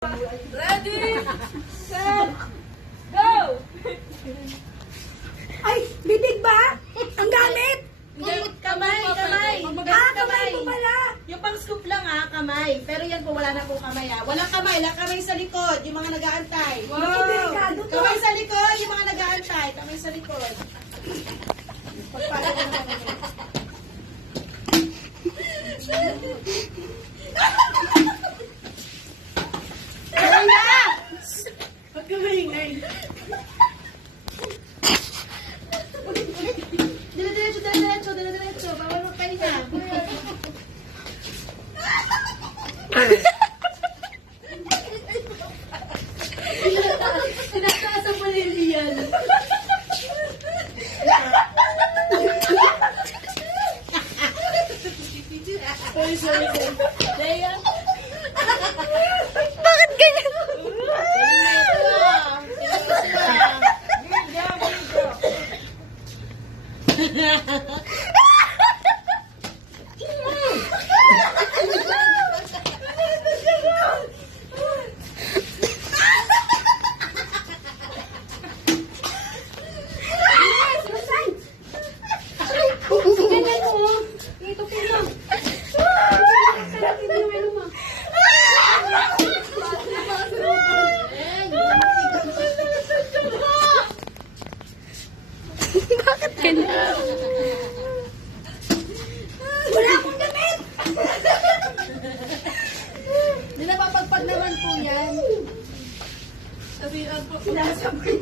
Ready, set, go! Ay, bibig ba? Ang gamit? Kamay. Kamay ko pala. Yung pang scoop lang kamay. Pero yan po, wala na po kamay Walang kamay, lang kamay sa likod, yung mga nag-aantay. Wow. Delikado to. Kamay sa likod, yung mga nag-aantay. Kamay sa likod. Pagpala ko na kami. Huwag ka maingay. Diretso. Bawal magpahinga. Tinataas mo na yan. Sorry. Leia? Bakit ganyan? Bakit ganyan? Wala akong damit. Napapagpag naman po yan. Sinasabay.